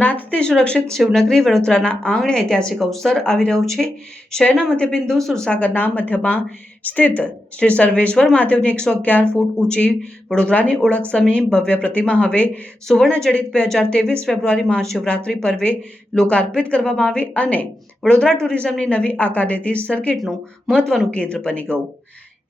નવનાથથી સુરક્ષિત શિવનગરી વડોદરાના આંગણે ઐતિહાસિક અવસર આવી રહ્યો છે। શહેરના મધ્યબિંદુ સુરસાગરના મધ્યમાં સ્થિત શ્રી સર્વેશ્વર મહાદેવની 111 ફૂટ ઊંચી વડોદરાની ઓળખ સમી ભવ્ય પ્રતિમા હવે સુવર્ણજડિત 2023 ફેબ્રુઆરી મહાશિવરાત્રી પર્વે લોકાર્પિત કરવામાં આવી અને વડોદરા ટુરિઝમની નવી આકારલેતી સર્કિટનું મહત્વનું કેન્દ્ર બની ગયું।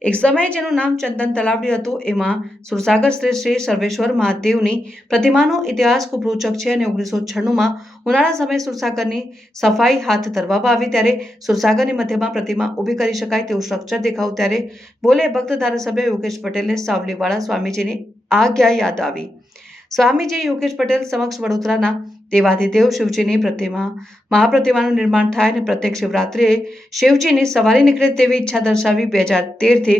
એક સમયે જેનું નામ ચંદન તલાવડી હતું, એમાં સુરસાગર સ્થિત શ્રી સર્વેશ્વર મહાદેવની પ્રતિમાનો ઇતિહાસ ખૂબ રોચક છે અને 1996માં ઉનાળા સમયે સુરસાગરની સફાઈ હાથ ધરવામાં આવી ત્યારે સુરસાગરની મધ્યમાં પ્રતિમા ઊભી કરી શકાય તેવું સ્ટ્રક્ચર દેખાયું ત્યારે બોલે ભક્ત ધારાસભ્ય યોગેશ પટેલને સાવલીવાળા સ્વામીજીની આજ્ઞા યાદ આવી। સ્વામીજી યોગેશ પટેલ સમક્ષ વડોદરાના દેવાધિદેવ શિવજીની પ્રતિમા મહાપ્રતિમાનું નિર્માણ થાય અને પ્રત્યેક શિવરાત્રિએ શિવજીની સવારી નીકળે તેવી ઈચ્છા દર્શાવી 2013થી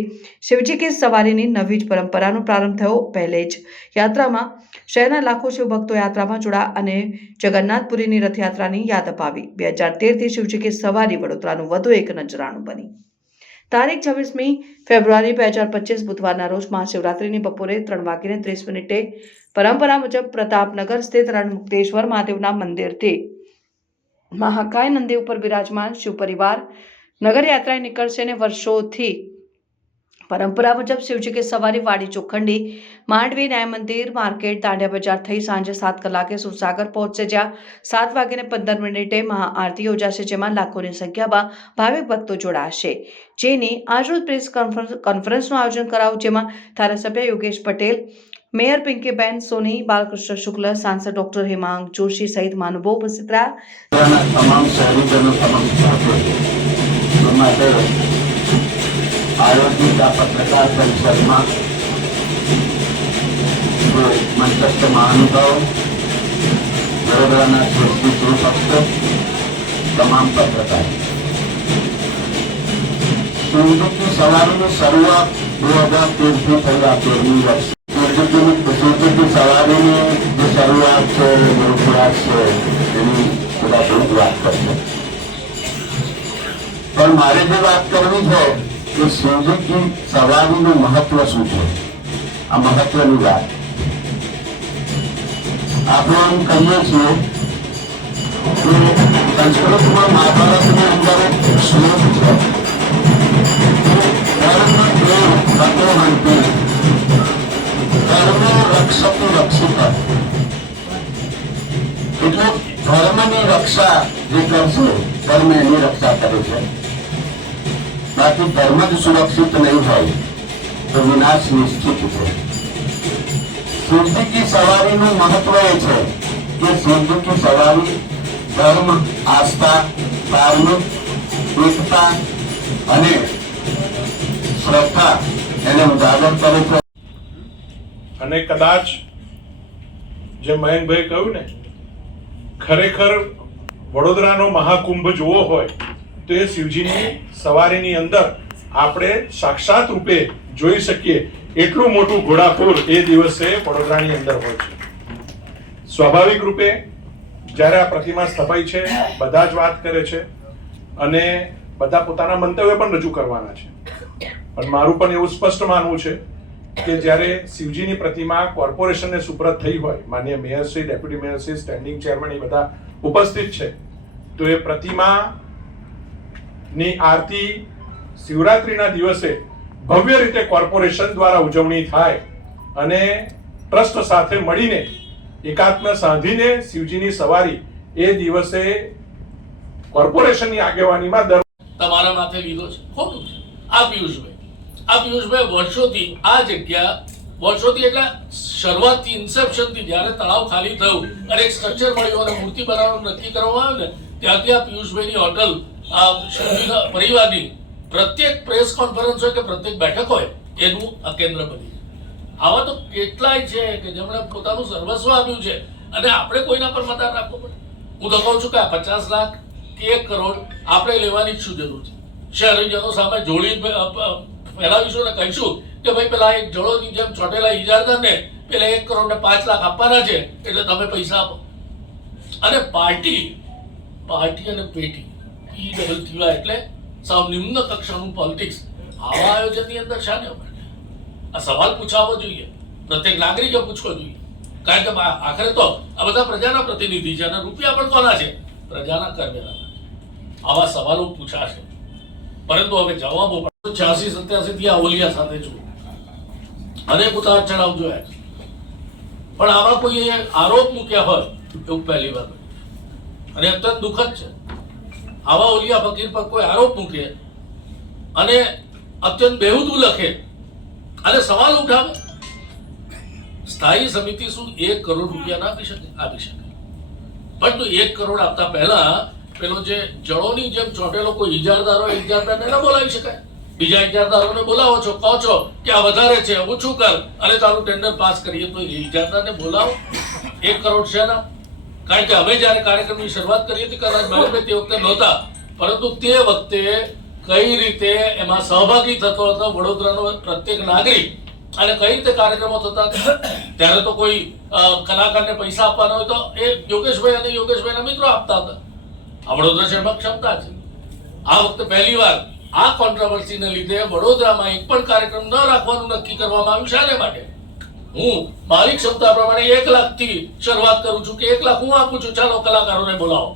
શિવજી કી સવારીની નવી જ પરંપરાનો પ્રારંભ થયો। પહેલે જ યાત્રામાં શહેરના લાખો શિવભક્તો યાત્રામાં જોડાયા અને જગન્નાથપુરીની રથયાત્રાની યાદ અપાવી। 2013થી શિવજી કી સવારી વડોદરાનું વધુ એક નજરાણું બની। તારીખ 26મી ફેબ્રુઆરી 2025 બુધવારના રોજ મહાશિવરાત્રિની બપોરે 3:30 પરંપરા મુજબ પ્રતાપનગર સ્થિત રણમુક્તેશ્વર મહાદેવના મંદિરથી મહાકાય નંદી ઉપર બિરાજમાન શિવ પરિવાર નગર યાત્રાએ નીકળશે અને વર્ષોથી પરંપરા મુજબ શિવજી કે સવારી વાડી ચોખંડી માંડવી ન્યાય મંદિર માર્કેટ દાંડિયા બજાર થઈ સાંજે 7 કલાકે સુરસાગર પહોંચશે, જ્યાં 7:15 મહાઆરતી યોજાશે, જેમાં લાખોની સંખ્યામાં ભાવિક ભક્તો જોડાશે। જેની આજરોજ પ્રેસ કોન્ફરન્સનું આયોજન કરાયું, જેમાં ધારાસભ્ય યોગેશ પટેલ, મેયર પિંકીબેન સોની, બાલકૃષ્ણ શુક્લ, સાંસદ ડોક્ટર હેમાંગ જોશી સહિત મહાનુભાવો ઉપસ્થિત રહ્યા। તમામ શહેરીજનો આયોજિત આ પત્રકાર પરિષદમાં મંચસ્થ મહાનુભાવો, વડોદરાના શ્રેષ્ઠ શિવભક્તો, તમામ પત્રકાર શિવજીની સવારીની શરૂઆત 2013થી થઈ આ 13મી વર્ષ। શિવજીની સવારીની જે શરૂઆત છે ઇતિહાસ છે એની બધા બહુ વાત કરશે, પણ મારે જે વાત કરવી છે કે શિવજી સવારીનું મહત્વ શું છે। આ મહત્વની વાત આપણે એમ કહીએ છીએ કે સંસ્કૃતમાં મહાભારતની અંદર એક શ્લોક છે, ધર્મ દેવ ભગો હંતિ ધર્મ રક્ષતિ રક્ષિત, એટલે ધર્મની રક્ષા જે કરશે ધર્મ એની રક્ષા કરે છે, બાકી ધર્મ જ સુરક્ષિત નહીં હોય તો વિનાશ નિશ્ચિત છે। શિવજી કી સવારીનું મહત્વ એ છે કે શિવજી કી સવારી ધર્મ, આસ્થા, ધાર્મિક એકતા અને શ્રદ્ધા એને ઉજાગર કરે છે। અને કદાચ જે મયંકભાઈ કહ્યું ને, ખરેખર વડોદરાનો મહાકુંભ જોવો હોય તો એ શિવજીની સવારીની અંદર આપણે સાક્ષાત રૂપે જોઈ શકીએ એટલું મોટું ઘોડાપુર એ દિવસે વડોદરાની અંદર હોય છે। સ્વાભાવિક રૂપે જ્યારે આ પ્રતિમા સ્થપાઈ છે બધા જ વાત કરે છે અને બધા પોતાના મંતવ્ય પણ રજૂ કરવાના છે, પણ મારું પણ એવું સ્પષ્ટ માનવું છે કે જ્યારે શિવજીની પ્રતિમા કોર્પોરેશનને સુપ્રત થઈ હોય, માનનીય મેયરશ્રી, ડેપ્યુટી મેયરશ્રી, સ્ટેન્ડિંગ ચેરમેન એ બધા ઉપસ્થિત છે, તો એ પ્રતિમાની આરતી શિવરાત્રીના દિવસે ભવ્ય રીતે કોર્પોરેશન દ્વારા ઉજવણી થાય અને ટ્રસ્ટ સાથે મળીને એકાત્મ સાધીને શિવજીની સવારી એ દિવસે કોર્પોરેશનની આગેવાનીમાં તમારા માથે લીધો છે, ખોટું છે। આ પિયુષભાઈ વર્ષોથી આ જગ્યા વર્ષોથી એટલે શરૂઆતથી ઇન્સેપ્શનથી જ્યારે તળાવ ખાલી થયું અને એક સ્ટ્રક્ચર મળ્યું અને મૂર્તિ બનાવવાનું નક્કી કરવામાં આવ્યું ને, ત્યાંથી આ પિયુષભાઈની હોટલ આ શિવજીના પરિવારની પ્રત્યેક પ્રેસ કોન્ફરન્સ હોય કે પ્રત્યેક બેઠક હોય એનું આ કેન્દ્ર બની છે। આવા તો કેટલાય છે કે જેમણે પોતાનું સર્વસ્વ આપ્યું છે અને આપણે કોઈના પર મદાર રાખવો પડે। હું તો કહું છું કે આ 50 લાખ કે 1 કરોડ આપણે લેવાની જ શું જરૂર છે। શહેરીજનો સામે જોડી ફેલાવીશું ને કહીશું કે ભાઈ પેલા એક જળોની જેમ ચોટેલા ઇજારદારને પેલા 1 કરોડ ને 5 લાખ આપવાના છે એટલે તમે પૈસા આપો। અને પાર્ટી અને પેટી PWTY એટલે સાવ નિમ્ન કક્ષાનું પોલિટિક્સ આવા આયોજનની અંદર શાને માટે આ સવાલ પૂછાવો જોઈએ, પ્રત્યેક નાગરિકે પૂછવો જોઈએ કારણ કે આખરે તો આ બધા પ્રજાના પ્રતિનિધિ છે અને રૂપિયા પણ કોના છે? પ્રજાના કરવેરાના. આવા સવાલો પૂછાશે, પરંતુ હવે જવાબો 86-87 થી આ ઓલિયા સાથે છું, અનેક ઉતાર ચઢાવ જોયા છે, પણ આવા કોઈએ આરોપ મૂક્યા હોય એવું પહેલી વાર બન્યું. અને અત્યંત દુઃખદ છે, આવા ઓલિયા ફકીર પર કોઈ આરોપ મૂકે અને અત્યંત બેહુદું લખે અને સવાલ ઉઠાવે. સ્થાયી સમિતિ શું 1 કરોડ રૂપિયા ના આપી શકે? આપી શકે, પરંતુ 1 કરોડ આપતા પહેલા પેલો જે જળોની જેમ ચોંટેલો કોઈ ઇજારદાર હોય, ઇજારદારને ન બોલાવી શકાય? બીજા ઇજારદારોને બોલાવો છો, કહો છો કે આ વધારે છે, ઓછું કર અને તારું ટેન્ડર પાસ કરીએ, તો ઇજારદારને બોલાવો. 1 કરોડ છે ના? કારણ કે અમે જ્યારે કાર્યક્રમની શરૂઆત કરી હતી, કદાચ મહેન્દ્રભાઈ તે વખતે નહોતા, પરંતુ તે વખતે કઈ રીતે એમાં સહભાગી થતો હતો વડોદરાનો પ્રત્યેક નાગરિક અને કઈ રીતે કાર્યક્રમો થતા હતા. ત્યારે તો કોઈ કલાકારને પૈસા આપવાના હોય તો એ યોગેશભાઈ અને યોગેશભાઈના મિત્રો આપતા હતા. આ વડોદરા શહેરમાં ક્ષમતા છે. આ વખતે પહેલીવાર આ કોન્ટ્રોવર્સીને લીધે વડોદરામાં એક પણ કાર્યક્રમ ન રાખવાનું નક્કી કરવામાં આવ્યું. શાને માટે? હું મારી ક્ષમતા પ્રમાણે 1 લાખથી શરૂઆત કરું છું કે 1 લાખ હું આપું છું, ચાલો કલાકારોને બોલાવો.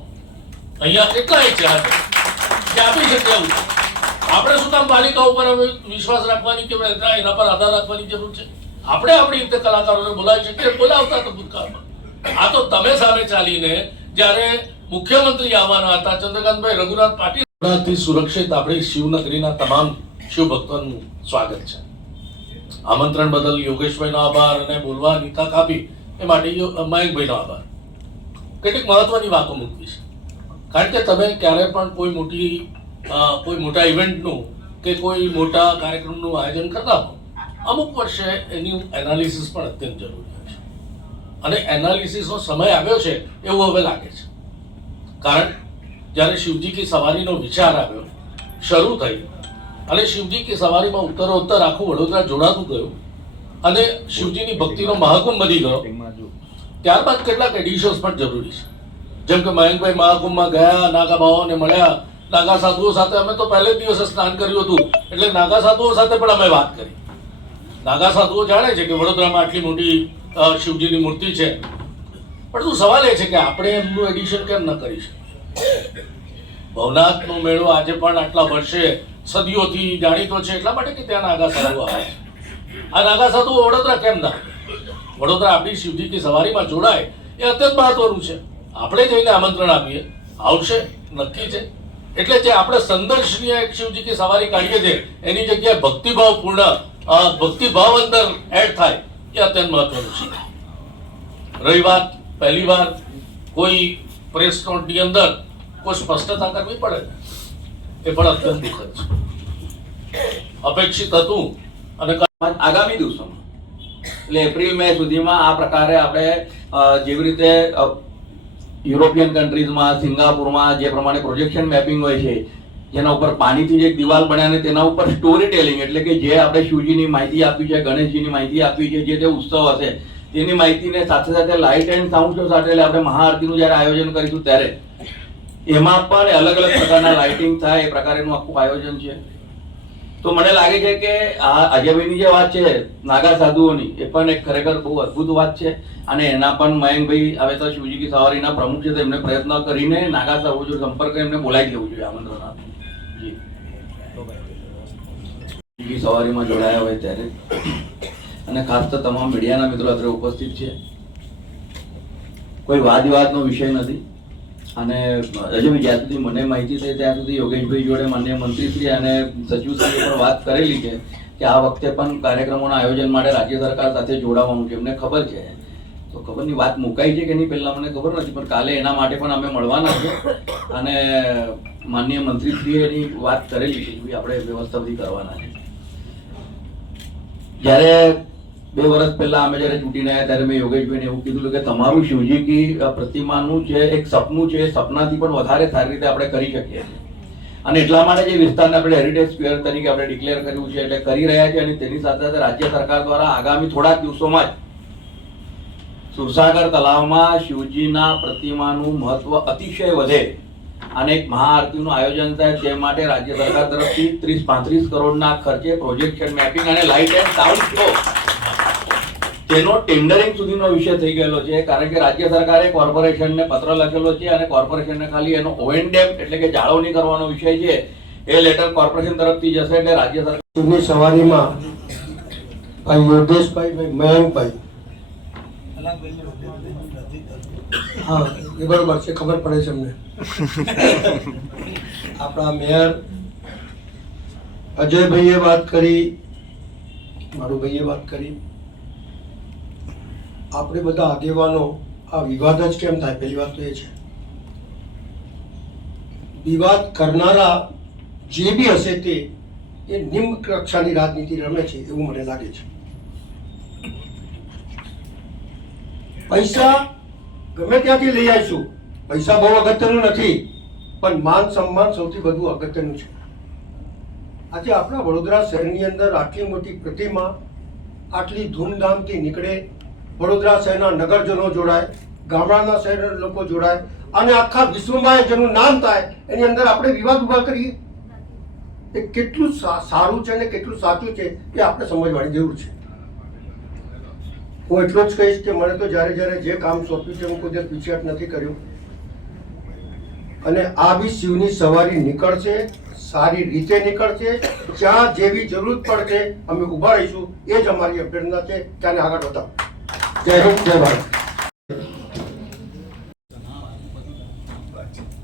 અહીંયા કેટલાય છે કે આપી શકે એવું. આપણે શું કામ પાલિકા ઉપર વિશ્વાસ રાખવાની કે એના પર આધાર રાખવાની જરૂર છે? આપણે આપણી રીતે કલાકારોને બોલાવી શકીએ, બોલાવતા તો ભૂતકાળમાં. આ તો તમે સામે ચાલીને જ્યારે મુખ્યમંત્રી આવવાના હતા ચંદ્રકાંતભાઈ રઘુનાથ પાટીલ સુરક્ષિત આપણી શિવનગરીના તમામ શિવ ભક્તોનું સ્વાગત છે. આમંત્રણ બદલ યોગેશભાઈનો આભાર અને બોલવાની તક આપી એ માટે મયંકભાઈનો આભાર. કેટલીક મહત્વની વાતો મૂકવી છે, કારણ કે તમે ક્યારે પણ કોઈ મોટા ઇવેન્ટનું કે કોઈ મોટા કાર્યક્રમનું આયોજન કરતા હો, અમુક વર્ષે એની એનાલિસિસ પણ અત્યંત જરૂરી હોય છે. અને એનાલિસિસનો સમય આવ્યો છે એવું હવે લાગે છે. કારણ જ્યારે શિવજી કી સવારીનો વિચાર આવ્યો, શરૂ થઈ અને શિવજી કી સવારીમાં ઉત્તરોત્તર આખું વડોદરા જોડાતું ગયું અને શિવજીની ભક્તિનો મહાકુંભ બની ગયો, ત્યારબાદ કેટલાક એડિશન્સ પણ જરૂરી છે. જેમ કે મયંકભાઈ મહાકુંભમાં ગયા, નાગા બાવાઓને મળ્યા, નાગા સાધુઓ સાથે અમે તો પહેલે દિવસે સ્નાન કર્યું હતું, એટલે નાગા સાધુઓ સાથે પણ અમે વાત કરી. નાગા સાધુઓ જાણે છે કે વડોદરામાં આટલી મોટી શિવજીની મૂર્તિ છે, પરંતુ સવાલ એ છે કે આપણે એમનું એડિશન કેમ ન કરી શકીએ? ભવનાથનો મેળો આજે પણ આટલા વર્ષે સદીઓથી જાણીતો છે એટલા માટે કે ત્યાં નાગા સાધુઓ આવે છે. આ નાગા સાધુઓ વડોદરા કેમ ના? વડોદરા આપણી શિવજી કી સવારીમાં જોડાય એ અત્યંત મહત્વનું છે. આપણે જઈને આમંત્રણ આપીએ, આવશે નક્કી છે. એટલે જે આપણે સંદર્શનીય એક શિવજી કી સવારી કાઢીએ છીએ એની જગ્યાએ ભક્તિભાવ અંદર એડ થાય એ અત્યંત મહત્વનું છે. રહી વાત પહેલી વાર કોઈ પ્રેસ નોટની અંદર કોઈ સ્પષ્ટતા કરવી પડે, એ પણ અત્યંત દુઃખદ છે. અપેક્ષિત હતું અને આગામી દિવસોમાં એટલે એપ્રિલ મે સુધીમાં આ પ્રકારે આપણે જેવી રીતે યુરોપિયન કન્ટ્રીઝમાં, સિંગાપુરમાં જે પ્રમાણે પ્રોજેક્શન મેપિંગ હોય છે, જેના ઉપર પાણીથી જે એક દિવાલ બને અને તેના ઉપર સ્ટોરી ટેલિંગ, એટલે કે જે આપણે શિવજીની માહિતી આપી છે, ગણેશજીની માહિતી આપી છે, જે તે ઉત્સવ હશે તેની માહિતીને સાથે સાથે લાઇટ એન્ડ સાઉન્ડ શો સાથે આપણે મહાઆરતીનું જ્યારે આયોજન કરીશું ત્યારે એમાં પણ અલગ અલગ પ્રકારના લાઇટિંગ થાય એ પ્રકારનું આખું આયોજન છે. તો મને લાગે છે કે આ અજયભાઈની જે વાત છે નાગા સાધુઓની, એ પણ એક ખરેખર બહુ અદ્ભુત વાત છે. અને એના પણ મયંકભાઈ હવે તો શિવજી કી સવારીના પ્રમુખ છે, તો એમને પ્રયત્ન કરીને નાગા સાધુઓ જોડે સંપર્ક કરી એમને બોલાવી દેવું જોઈએ આમંત્રણ આપી. જી શિવજી કી સવારીમાં જોડાયા હોય ત્યારે, અને ખાસ તો તમામ મીડિયાના મિત્રો અત્યારે ઉપસ્થિત છે. કોઈ વાદ વિવાદનો વિષય નથી. અને અજયભાઈ જ્યાં સુધી મને માહિતી થઈ ત્યાં સુધી યોગેશભાઈ જોડે માનનીય મંત્રીશ્રી અને સચિવશ્રીએ પણ વાત કરેલી છે કે આ વખતે પણ કાર્યક્રમોના આયોજન માટે રાજ્ય સરકાર સાથે જોડાવાનું છે. એમને ખબર છે, તો ખબરની વાત મુકાઈ છે કે નહીં પહેલા મને ખબર નથી, પણ કાલે એના માટે પણ અમે મળવાના છે અને માનનીય મંત્રીશ્રીએ એની વાત કરેલી છે કે આપણે વ્યવસ્થા બધી કરવાના છે. જ્યારે 2 વર્ષ પહેલા અમે જયારે ચૂંટીને આવ્યા ત્યારે મેં યોગેશભાઈને એવું કીધું કે તમારું શિવજી કી પ્રતિમાનું જે એક સપનું છે એ સપનાથી પણ વધારે સારી રીતે આપણે કરી શકીએ છીએ. અને એટલા માટે જે વિસ્તારને આપણે હેરિટેજ સ્ક્વેર તરીકે આપણે ડિક્લેર કર્યું છે એટલે કરી રહ્યા છે. અને તેની સાથે સાથે રાજ્ય સરકાર દ્વારા આગામી થોડાક દિવસોમાં જ સુરસાગર તલાવમાં શિવજીના પ્રતિમાનું મહત્વ અતિશય વધે અને એક મહાઆરતીનું આયોજન થાય તે માટે રાજ્ય સરકાર તરફથી 30-35 કરોડના ખર્ચે પ્રોજેક્શન મેપિંગ અને લાઇટ એન્ડ સાઉન્ડ શો તેનો ટેન્ડરિંગ સુધીનો વિષય થઈ ગયેલો છે, કારણ કે રાજ્ય સરકારે કોર્પોરેશનને પત્ર લખેલો છે અને કોર્પોરેશનને ખાલી એનો ઓએનડેમ એટલે કે જાળવણી કરવાનો વિષય છે એ લેટર કોર્પોરેશન તરફથી જશે એટલે રાજ્ય સરકાર ની સવારીમાં ભાઈ યોગેશભાઈ, ભાઈ મયંકભાઈ, હા એ બરોબર છે, ખબર પડે છે અમને. આપણા મેયર અજયભાઈએ વાત કરી, મારું ભાઈએ વાત કરી, આપણે બધા આગેવાનો આ વિવાદ જ કેમ થાય? પહેલી વાત તો એ છે, વિવાદ કરનારા જે બી હશે તે એ નિમ્ન કક્ષાની રાજનીતિ રમે છે એવું મને લાગે છે. પૈસા ગમે ત્યાંથી લઈ આવીશું, પૈસા બહુ અગત્યનું નથી, પણ માન સન્માન સૌથી વધુ અગત્યનું છે. આજે આપણા વડોદરા શહેરની અંદર આટલી મોટી પ્રતિમા આટલી ધૂમધામથી નીકળે, વડોદરા શહેરના નગરજનો જોડાય, ગામડાના શહેરના લોકો જોડાય અને આખા વિશ્વમાં જેનું નામ થાય એની અંદર આપણે વિવાદ ઉભા કરીએ, એ કેટલું સારું છે ને કેટલું સાચું છે એ આપણે સમજવાની જરૂર છે. હું એટલું જ કહીશ કે મને તો જ્યારે જ્યારે જે કામ સોંપ્યું છે હું કોઈ દિવસ પીછેહટ નથી કર્યું અને આ બી શિવની સવારી નીકળશે, સારી રીતે નીકળશે, જ્યાં જેવી જરૂર પડશે અમે ઊભા રહીશું, એ જ અમારી અભ્યર્થના છે. ત્યાંને આગળ વધાવો. જય હિન્દ, જય ભારત.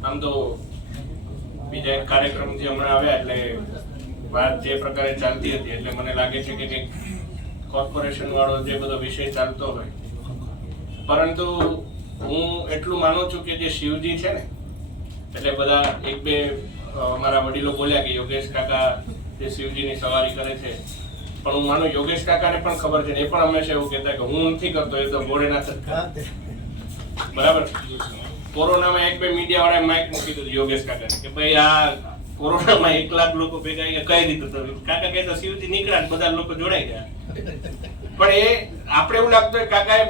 આમ તો બીજા એક કાર્યક્રમથી હમણાં આવ્યા એટલે વાત જે પ્રકારે ચાલતી હતી એટલે મને લાગે છે કે કંઈક કોર્પોરેશન વાળો જે બધો વિષય ચાલતો હોય, પરંતુ હું એટલું માનું છું કે જે શિવજી છે ને, એટલે બધા એક બે અમારા વડીલો બોલ્યા કે યોગેશ કાકા જે શિવજીની સવારી કરે છે, પણ હું માનું યોગેશ કાકાને પણ ખબર છે, એ પણ હંમેશા એવું કહેતા કે હું નથી કરતો, એ તો ભોળેનાથ જ કરે. બરાબર. કોરોનામાં એક બે મીડિયા વાળાએ માઇક મૂકી દીધું યોગેશ કાકાને કે ભાઈ આ કોરોનામાં 1 લાખ લોકો ભેગા કઈ રીતે થયું? કાકા કહેતા શિવજી નીકળ્યા, બધા લોકો જોડાઈ ગયા. પણ એ આપણે એવું લાગતું હોય કાકાએ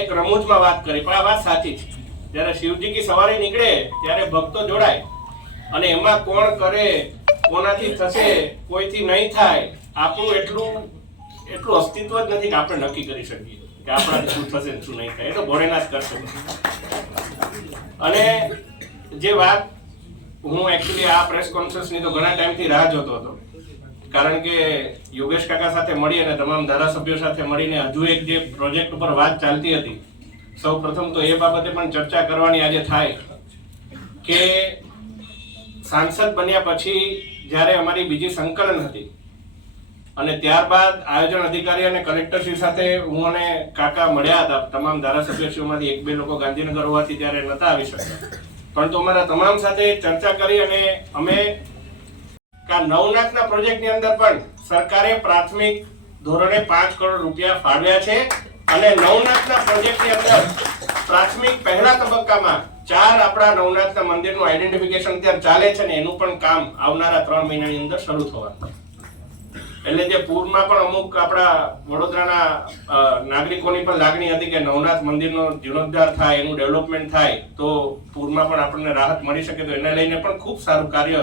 એક રમૂજમાં વાત કરી, પણ આ વાત સાચી છે. જ્યારે શિવજી કી સવારી નીકળે ત્યારે ભક્તો જોડાય અને એમાં કોણ કરે, કોનાથી થશે, કોઈથી નહીં થાય, આપણું એટલું અસ્તિત્વ જ નથી કે આપણે નક્કી કરી શકીએ કે આપણાથી શું થશે ને શું નહીં થાય. એ તો ભોળેનાથ કરશે. અને જે વાત હું એકચ્યુઅલી આ પ્રેસ કોન્ફરન્સની તો ઘણા ટાઈમથી રાહ જોતો હતો, કારણ કે યોગેશ કાકા સાથે મળી અને તમામ ધારાસભ્યો સાથે મળીને હજુ એક જે પ્રોજેક્ટ ઉપર વાત ચાલતી હતી, સૌ પ્રથમ તો એ બાબતે પણ ચર્ચા કરવાની આજે થાય કે સાંસદ બન્યા પછી જ્યારે અમારી બીજી સંકલન હતી અને ત્યારબાદ આયોજન અધિકારી અને કલેક્ટરશ્રી સાથે હું અને કાકા મળ્યા હતા. તમામ ધારાસભ્યશ્રીઓમાંથી 1-2 લોકો ગાંધીનગર હોવાથી ત્યારે નતા આવી શકતા, પરંતુ અમારા તમામ સાથે ચર્ચા કરી અને અમે નવનાથના પ્રોજેક્ટની અંદર પણ સરકારે પ્રાથમિક ધોરણે 5 કરોડ રૂપિયા ફાળવ્યા છે અને નવનાથના પ્રોજેક્ટની અંદર પ્રાથમિક પહેલા તબક્કામાં 4 આપણા નવનાથના મંદિરનું આઈડેન્ટિફિકેશન અત્યારે ચાલે છે ને એનું પણ કામ આવનારા 3 મહિનાની અંદર શરૂ થવાનું. એટલે જે પૂરમાં પણ અમુક આપણા વડોદરાના નાગરિકોની પણ લાગણી હતી કે નવનાથ મંદિરનો જીર્ણોદ્ધાર થાય, એનું ડેવલપમેન્ટ થાય તો પૂરમાં પણ આપણને રાહત મળી શકે, તો એને લઈને પણ ખૂબ સારું કાર્ય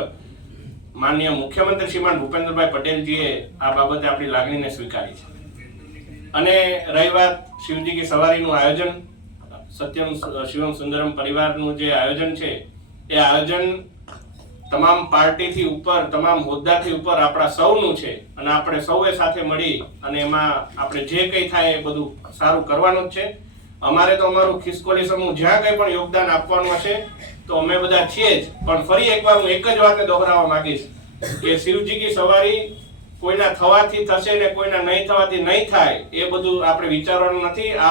માનનીય મુખ્યમંત્રી શ્રીમાન ભૂપેન્દ્રભાઈ પટેલજીએ આ બાબતે આપણી લાગણીને સ્વીકારી છે. અને રહી વાત શિવજી કી સવારીનું આયોજન, સત્યમ શિવમ સુંદરમ પરિવારનું જે આયોજન છે એ આયોજન તમામ પાર્ટીથી ઉપર, તમામ હોદ્દાથી ઉપર આપણા સૌનું છે અને આપણે સૌએ સાથે મળી અને એમાં આપણે જે કંઈ થાય એ બધું સારું કરવાનું જ છે. અમારે તો અમારું ખિસકોલી સમૂહ જ્યાં કંઈ પણ યોગદાન આપવાનું હશે તો અમે બધા છીએ જ, પણ ફરી એકવાર હું એક જ વાતને દોહરાવવા માંગીશ કે શિવજી કી સવારી કોઈના થવાથી થશે ને કોઈના નહીં થવાથી નહીં થાય એ બધું આપણે વિચારવાનું નથી.